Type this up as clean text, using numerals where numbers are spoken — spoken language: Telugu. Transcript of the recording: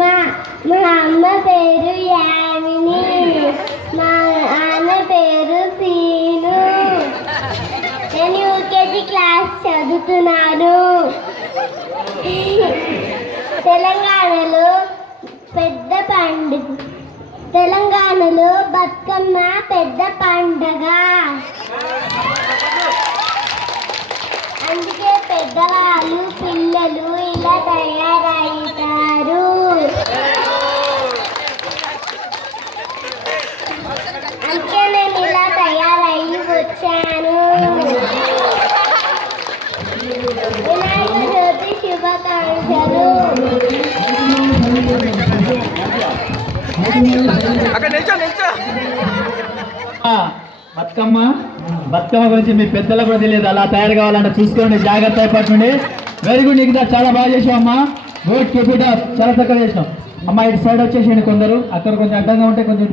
మా మా అమ్మ పేరు యామిని, మా నాన్న పేరు సీను. నేను యూకేజీ క్లాస్ చదువుతున్నాను. తెలంగాణలో బతుకమ్మ పెద్ద పండగ. అందుకే పెద్దవాళ్ళు పిల్లలు ఇలా తయారవుతారు. అందుకే నేను ఇలా తయారయ్యి వచ్చాను. వినాయక చవితి శుభాకాంక్షలు. బతుకమ్మ గురించి మీ పెద్దలకు కూడా తెలియదు. అలా తయారు కావాలంటే చూసుకోండి, జాగ్రత్త అయిపోతుంది. వెరీ గుడ్, నీకు చాలా బాగా చేసావు అమ్మా. Good, keep it up. చాలా చక్కగా చేసినావు అమ్మా. ఇటు సైడ్ వచ్చేసేయండి కొందరు, అక్కడ కొంచెం అడ్డంగా ఉంటే కొంచెం